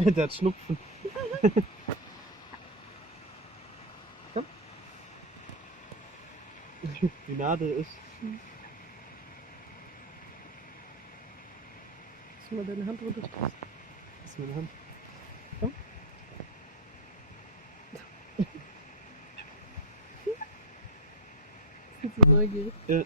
Der hat Schnupfen. Komm. Die Nadel ist. Lass mal deine Hand runter. Das ist meine Hand. Komm. Bist du neugierig? Ja.